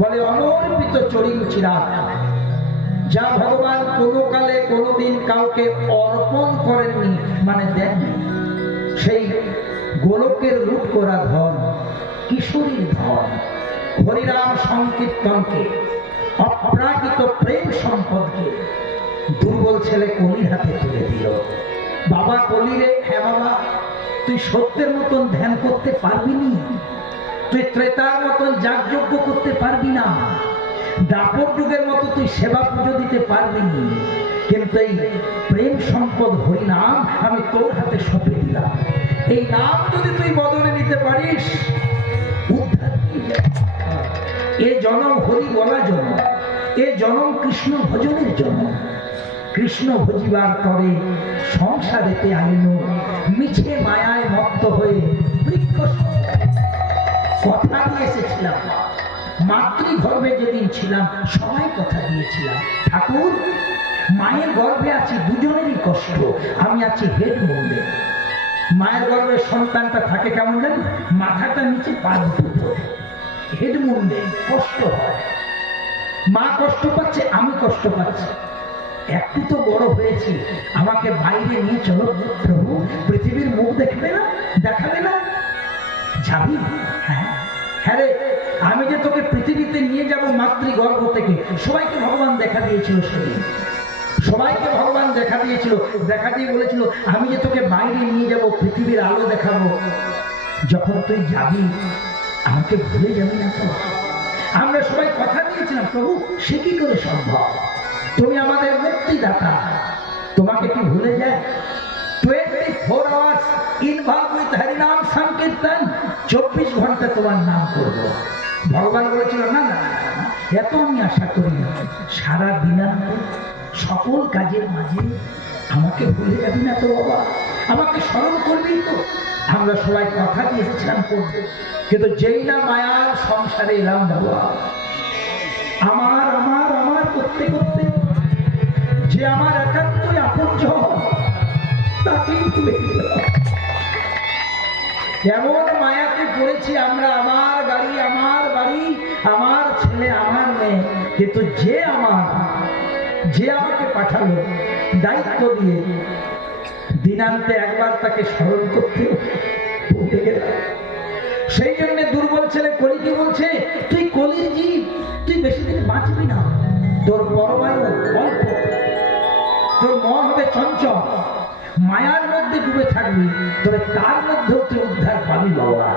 বলে অনর্পিত চরিং চিরাগ, যা ভগবান কোনো কালে কোনোদিন কাউকে অর্পণ করেননি, মানে দেননি, সেই গোলকের লুট করা ধন, কিশোরীর ধন, হরিনাম সংকীর্তনকে, অপ্রাকৃত প্রেম সম্পদকে দুর্বল ছেলে কলির হাতে তুলে দিল। বাবা কলি রে, হ্যাঁ বাবা, তুই সত্যের মতন ধ্যান করতে পারবি না, তুই ত্রেতার মতন যাগযজ্ঞ করতে পারবি না, দাপর যুগের মতো তুই সেবা পুজো দিতে পারবি না, কিন্তু এই প্রেম সম্পদ হরিনাম আমি তোর হাতে সঁপে দিলাম। এই নাম যদি তুই বদলে নিতে পারিস, উদ্ধার হয়ে যাবে। এ জনম হরি বলা জন্ম, এ জনম কৃষ্ণ ভজনের জন্ম। কৃষ্ণ ভজিবার তরে সংসারেতে আইন, মিছে মায়ায় মত্ত হয়ে বৃক্ষ। কথা দিয়ে এসেছিলাম, মাতৃগর্ভে যেদিন ছিলাম সবাই কথা দিয়েছিলাম, ঠাকুর মায়ের গর্ভে আছি, দুজনেরই কষ্ট, আমি আছি হেড মুন্ডে। মায়ের গর্ভে সন্তানটা থাকে কেমন জানি, মাথাটা নিচে পা দুটো, হেড মুন্ডে কষ্ট হয়, মা কষ্ট পাচ্ছে, আমি কষ্ট পাচ্ছি। একটু তো বড় হয়েছি, আমাকে বাইরে নিয়ে চলো প্রভু, পৃথিবীর মুখ দেখবে না, দেখাবে না, যাবি? হ্যাঁ হ্যাঁ রে, আমি যে তোকে পৃথিবীতে নিয়ে যাব মাতৃগর্ভ থেকে। সবাইকে ভগবান দেখা দিয়েছিল সেদিন, সবাইকে ভগবান দেখা দিয়েছিল, দেখা দিয়ে বলেছিল আমি যে তোকে বাইরে নিয়ে যাব, পৃথিবীর আলো দেখাবো। যখন তুই যাবি আমাকে ভুলে যাবি না তো? আমরা সবাই কথা দিয়েছিলাম, প্রভু সে কি করে সম্ভব? তুমি আমাদের মুক্তিদাতা, তোমাকে কি ভুলে যায়? 24 hours involved with হরিনাম সংকীর্তন, 24 ঘন্টা তোমার নাম করবো। ভগবান বলেছিল না না না, এত আমি আশা করি না, সারা দিনান্ত সকল কাজের মাঝে আমাকে ভুলে যাবি না তো বাবা, আমাকে স্মরণ করবি তো? আমরা সবাই কথা দিয়েছিলাম করবো, কিন্তু যেই না মায়ার সংসারে এলাম বাবা, আমার আমার আমার করতে করতে যে আমার একান্তই আপনজন, তাকেই ভুলে গেলাম। এমন মায়াতে পড়েছি আমরা, আমার গাড়ি, আমার বাড়ি, আমার ছেলে, আমার মেয়ে, কিন্তু যে আমাকে পাঠালো দায়িত্ব দিয়ে, দিনান্তে একবার তাকে স্মরণ করতে ভুলে গেলাম। সেই জন্য দুর্বল ছেলে কলিকে বলছে, তুই কলির জীব, তুই বেশি দিন বাঁচবি না, তোর পরমায়ু অল্প, তোর মন হবে চঞ্চল, মায়ার মধ্যে ডুবে থাকবি, তবে তার মধ্যেও তুই উদ্ধার পাবি বাবা।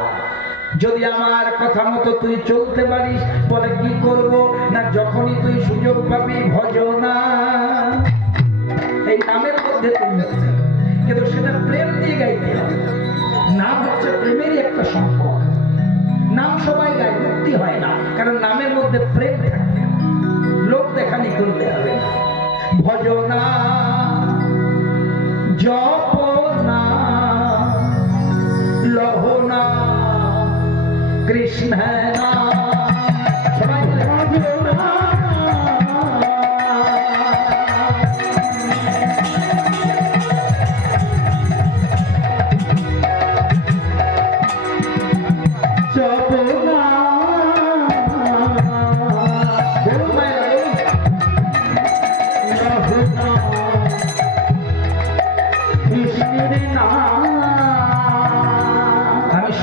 যদি আমার কথা মতো তুই চলতে পারিস, বলে কি করব না, যখনই তুই সুযোগ পাবি ভজনা, এই নামের মধ্যে তুমি, কিন্তু সেটা প্রেম দিয়ে গাইতে হবে। নাম হচ্ছে প্রেমেরই একটা সম্পদ, নাম সবাই গায়, মুক্তি হয় না, কারণ নামের মধ্যে প্রেম থাকে, লোক দেখানি করতে হবে না। ভজনা জপনা লহনা কৃষ্ণ সবাই ভজনা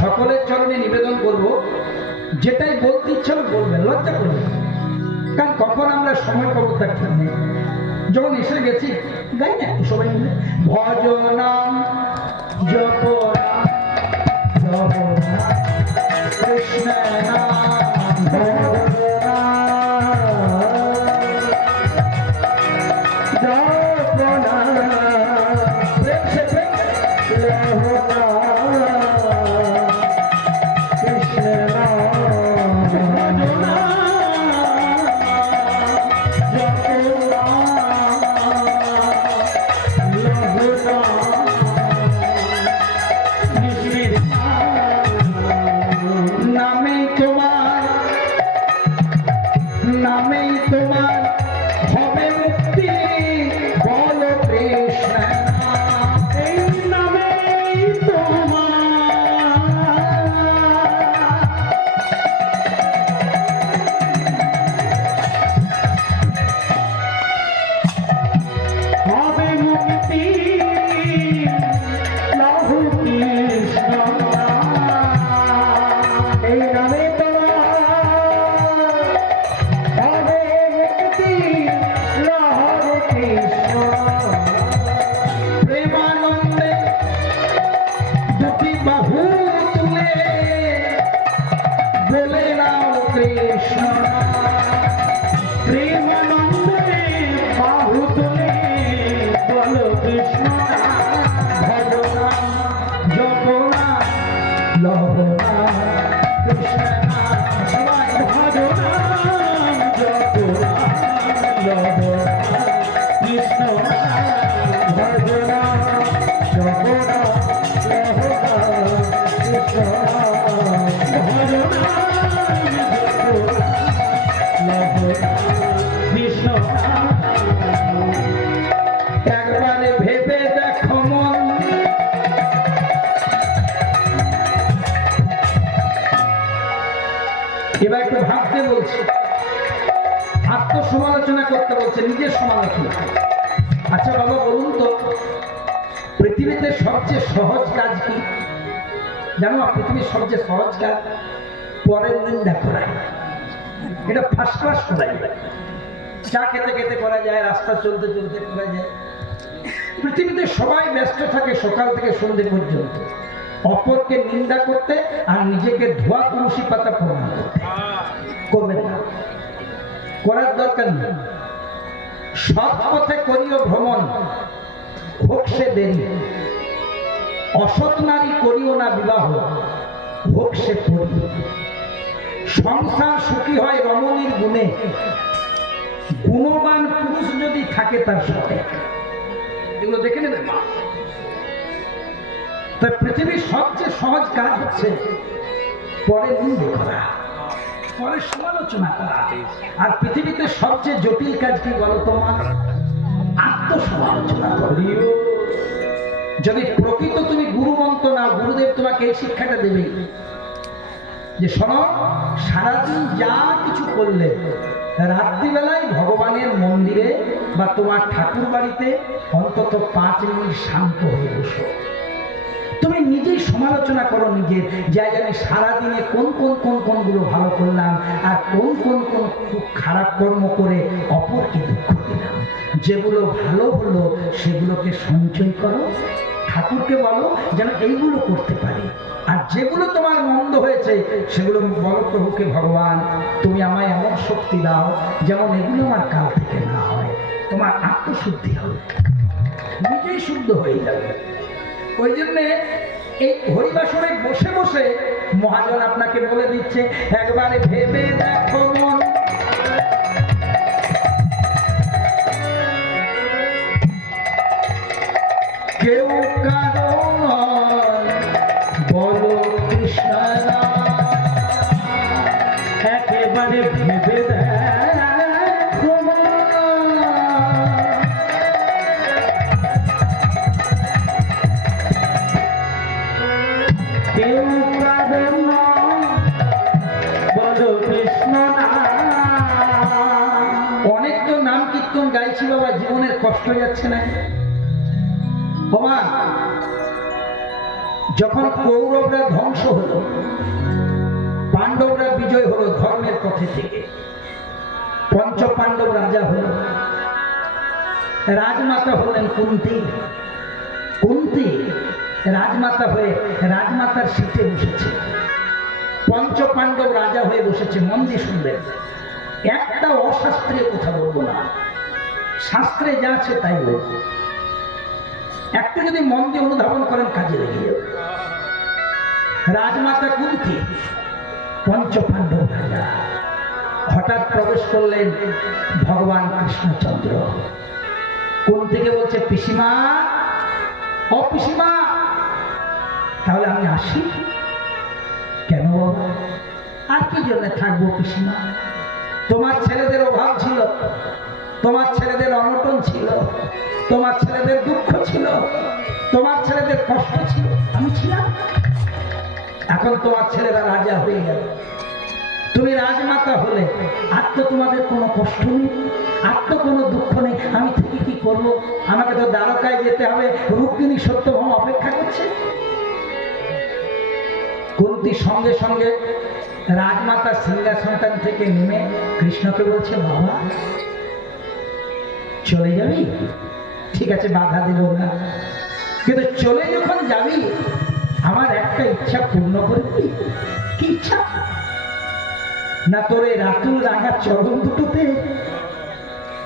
সকলের চরণে নিবেদন করব, যেটাই বলতে ইচ্ছা বলবেন, লজ্জা করবেন, কারণ কখন আমরা সময় পাবো তার ঠিক নেই। যখন এসে গেছি গাই না একটু সবাই মিলে, ভজনাম জপনা কৃষ্ণ কৃষ্ণ প্রেমানন্দে বাহু তুলে বলো কৃষ্ণ ভজনা জপনা লহনা কৃষ্ণ ভজনা জপনা লহনা কৃষ্ণ ভজনা জপনা একবারে ভেবে দেখো মন এবার একটু ভাবতে বলছি আত্মসমালোচনা করতে বলছে নিজের সমালোচনা আচ্ছা বাবা বলুন তো পৃথিবীতে সবচেয়ে সহজ কাজ কি জানো পৃথিবীর সবচেয়ে সহজ কাজ পরের নিন্দা করা এটা ফার্স্ট ক্লাস করা যায় চা খেতে খেতে করা যায় রাস্তা চলতে চলতে করা যায় পৃথিবীতে সবাই ব্যস্ত থাকে সকাল থেকে সন্ধ্যে পর্যন্ত অপরকে নিন্দা করতে আর নিজেকে ধোয়া তুলসী পাতা প্রমাণ করতে করবেন না করার দরকার নেই সৎ পথে করিও ভ্রমণ হোক সে দেরি অসৎ নারী করিও না বিবাহ হোক সে পরি সংসার সুখী হয় রমণীর গুণে গুণবান পুরুষ যদি থাকে তার সাথে এগুলো দেখে নেবে মা তাই পৃথিবীর সবচেয়ে সহজ কাজ হচ্ছে পরে নিন্দে করা পরে সমালোচনা করা আর পৃথিবীতে সবচেয়ে জটিল কাজ কি বলো তোমার আত্মসমালোচনা করিও যদি প্রকৃত তুমি গুরু মন্ত্র না গুরুদেব তোমাকে এই শিক্ষাটা দেবে যে শোনো সারাদিন যা কিছু করলে রাত্রিবেলায় ভগবানের মন্দিরে বা তোমার ঠাকুর বাড়িতে অন্তত 5 মিনিট শান্ত হয়ে বসো তুমি নিজেই সমালোচনা করো নিজের যা জানি সারাদিনে কোন কোন কোন কোনগুলো ভালো করলাম আর কোন কোন কোন খুব খারাপ কর্ম করে অপরকে দুঃখ দিলাম যেগুলো ভালো হলো সেগুলোকে সঞ্চয় করো ঠাকুরকে বলো যেন এইগুলো করতে পারি আর যেগুলো তোমার মন্দ হয়েছে সেগুলো বলো প্রভুকে ভগবান তুমি আমায় এমন শক্তি দাও যেমন এগুলো আমার কাল থেকে না হয় তোমার আত্মশুদ্ধি হবে নিজেই শুদ্ধ হয়ে যাবে ওই জন্যে এই হরিবাসরে বসে বসে মহাজন আপনাকে বলে দিচ্ছে একবারে ভেবে দেখো মন কেউ কারো নয় বলো কৃষ্ণ একেবারে ভেবে দেখো কেউ কারো নয় বলো কৃষ্ণ অনেক তো নাম কীর্তন গাইছি বাবা জীবনের কষ্ট যাচ্ছে না যখন কৌরবরা ধ্বংস হলো পাণ্ডবরা বিজয় হলো ধর্মের পথে থেকে পঞ্চ পাণ্ডব রাজা হলো রাজমাতা হলেন কুন্তি কুন্তি রাজমাতা হয়ে রাজমাতার সিটে বসেছে পঞ্চ পাণ্ডব রাজা হয়ে বসেছে মন দিয়ে শুনবেন একটা অশাস্ত্রীয় কথা বলবো না শাস্ত্রে যা আছে তাই বলবো একটু যদি মন দিয়ে অনুধাবন করেন কাজে লেগে যাবে রাজমাতা কুন্তি পঞ্চ পাণ্ডব রাজা হঠাৎ প্রবেশ করলেন ভগবান কৃষ্ণচন্দ্র কুন্তিকে বলছে পিসিমা ও পিসিমা তাহলে আমি আসি কেন বাবা আর কি জন্য থাকবো পিসিমা তোমার ছেলেদের অভাব ছিল তোমার ছেলেদের অনটন ছিল তোমার ছেলেদের দুঃখ ছিল তোমার ছেলেদের কষ্ট ছিল আমি ছিলাম এখন তোমার ছেলেরা রাজা হয়ে গেল তুমি রাজমাতা হলে আর তো তোমাদের কোনো কষ্ট নেই আর তো কোনো দুঃখ নেই আমি থেকে কি করবো আমাকে তো দ্বারকায় যেতে হবে রুক্মিণী সত্যভামা অপেক্ষা করছে কুন্তী সঙ্গে সঙ্গে রাজমাতার সিংহাসন থেকে নেমে কৃষ্ণকে বলছে বাবা চলে যাবি ঠিক আছে বাধা দেব না কিন্তু চলে যখন যাবি আমার একটা ইচ্ছা পূর্ণ করবি কি ইচ্ছা না তোর এই রাতুল রাঙা চরণ দুটোতে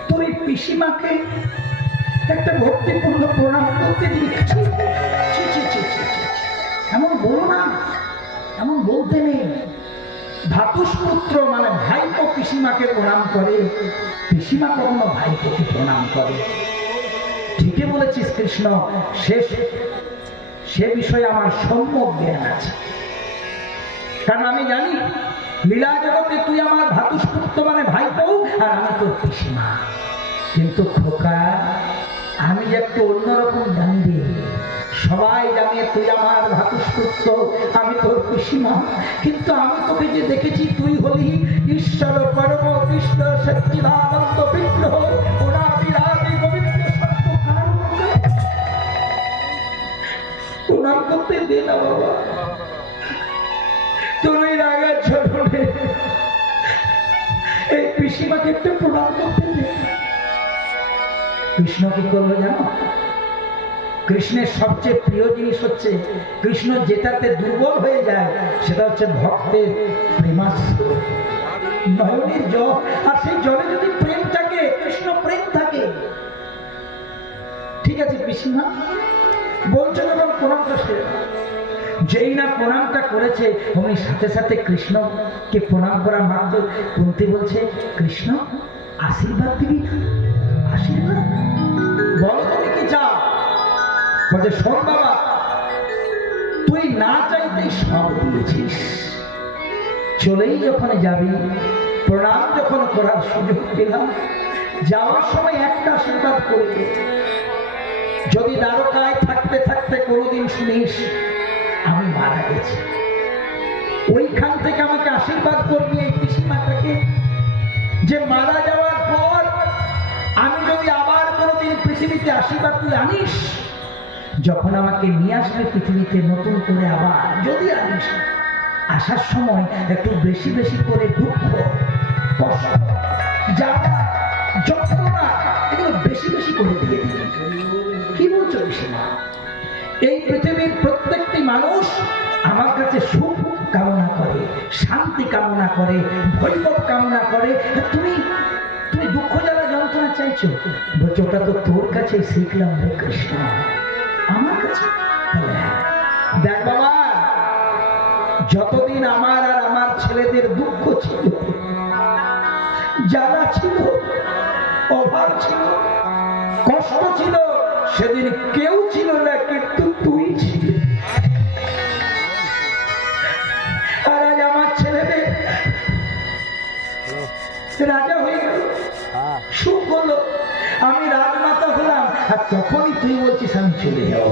তোর এই পিসিমাকে একটা ভক্তিপূর্ণ প্রণাম করতে দিচ্ছি? এমন বলো না, এমন বলতে নেই। ভ্রাতুষ্পুত্র মানে ভাইপো পিসিমাকে প্রণাম করে, পিসিমা কখনো ভাইপোকে প্রণাম করে। ঠিকই বলেছিস কৃষ্ণ, সে বিষয়ে আমার সম্যক জ্ঞান আছে। কারণ আমি জানি লীলা জগতে তুই আমার ভ্রাতুষ্পুত্র মানে ভাইপো, আর আমি তোর পিসিমা। কিন্তু খোকা, আমি যে একটু অন্যরকম জানি রে। সবাই জানে তুই আমার ভ্রাতুষ্পুত্র, আমি তোর পিসিমা। কিন্তু আমি তোকে যে দেখেছি, তুই হলি ঈশ্বর পরম কৃষ্ণ সচ্চিদানন্দ বিগ্রহ, অনাদিরাদি গোবিন্দ সত্যকারণ। প্রণাম করতে দে না বাবা, তোর ওই রাগা চরণে এই পিসিমাকে একটু প্রণাম করতে দে। কৃষ্ণ কি করলো জানো? কৃষ্ণের সবচেয়ে প্রিয় জিনিস হচ্ছে, কৃষ্ণ যেটাতে দুর্বল হয়ে যায় সেটা হচ্ছে ভক্তের প্রেমাস্ত্র, নয়নের জল। আর সেই জলে যদি প্রেম থাকে, কৃষ্ণ প্রেম থাকে। ঠিক আছে পিসিমা বলছো যখন প্রণামটা সেরে, যেই না প্রণামটা করেছে অমনি সাথে সাথে কৃষ্ণকে প্রণাম করা মাত্র কুন্তী বলছে, কৃষ্ণ আশীর্বাদ দিবি? আশীর্বাদ বলো, তুমি কি চাও? বলছে, শোন বাবা, তুই না চাইতেই সব দিয়েছিস। চলেই যখন যাবি, প্রণাম যখন করার সুযোগ পেলাম, যাওয়ার সময় একটা আশীর্বাদ করে দে। যদি দ্বারকায় থাকতে থাকতে কোনোদিন শুনিস আমি মারা গেছি, ওইখান থেকে আমাকে আশীর্বাদ করবি এই পিসিমাটাকে, যে মারা যাওয়ার পর আমি যদি আবার কোনোদিন পৃথিবীতে আশীর্বাদ তুই আনিস, যখন আমাকে নিয়ে আসবে পৃথিবীতে নতুন করে আবার যদি আনিস, আসার সময় একটু বেশি বেশি করে দুঃখ, কষ্ট, জ্বালা, যন্ত্রণা এগুলো বেশি বেশি করে দিয়ে দিবি। কি বলছো পিসিমা? এই পৃথিবীর প্রত্যেকটি মানুষ আমার কাছে সুখ কামনা করে, শান্তি কামনা করে, ভৈরব কামনা করে। তুমি তুমি দুঃখ জ্বালা যন্ত্রণা চাইছো? বলছো, ওটা তো তোর কাছে শিখলাম রে কৃষ্ণ, আমার কাছে। দেখ বাবা, যতদিন আমার আর আমার ছেলেদের দুঃখ ছিল, জ্বালা ছিল, অভাব ছিল, কষ্ট ছিল, সেদিন কেউ ছিল না, কিন্তু তুই ছিল। আর আজ আমার ছেলেদের রাজা হয়ে গেল, সুখ হলো, আমি রাজমাতা হলাম, আর তখনই তুই বলছিস আমি চলে যাও।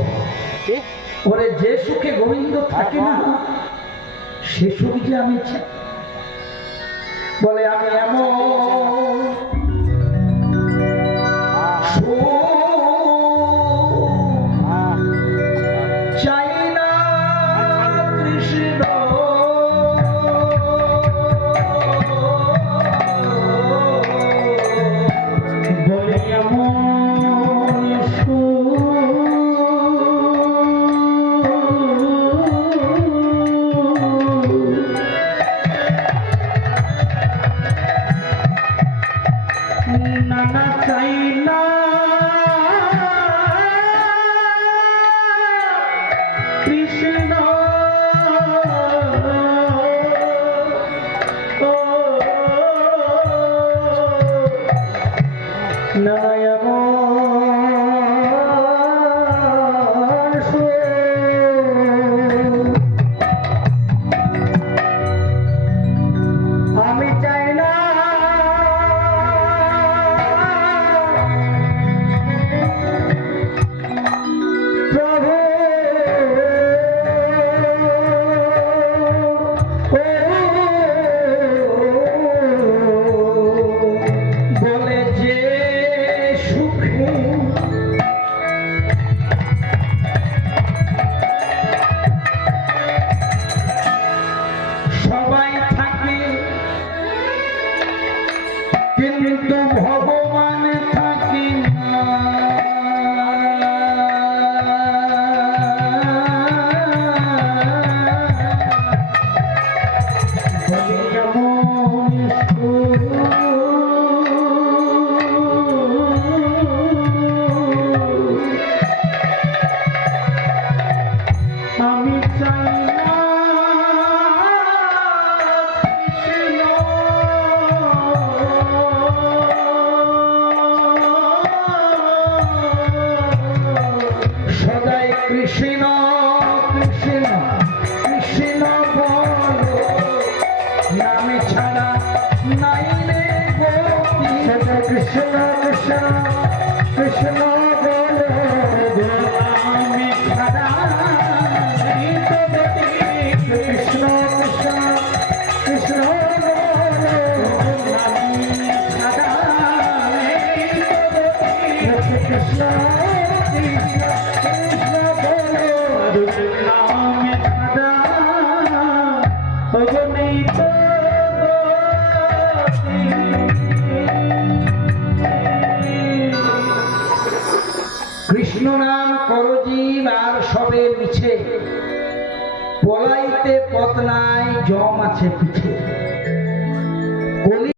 ওরে, যে সুখে গোবিন্দ থাকে না, সে সুখ যে আমি বলে, আমি এমন চাই না কৃষ্ণ, বলে এমন নানা চাই না কৃষ্ণ, আমি চাই না কিন্তু ভগবান থাকি না। যেমন আমি চাই না সদাই কৃষ্ণ কৃষ্ণ কৃষ্ণ বলো নামে ছাড়া নাই রে গতি সদাই কৃষ্ণ কৃষ্ণ কৃষ্ণ বলো নামে ছাড়া নাই তো গতি কৃষ্ণ কৃষ্ণ কৃষ্ণ বলো নামে ছাড়া নাই তো গতি কৃষ্ণ কৃষ্ণ নাম করজীব আর সবে মিছে পলাইতে পথ নাই জম আছে পিছে।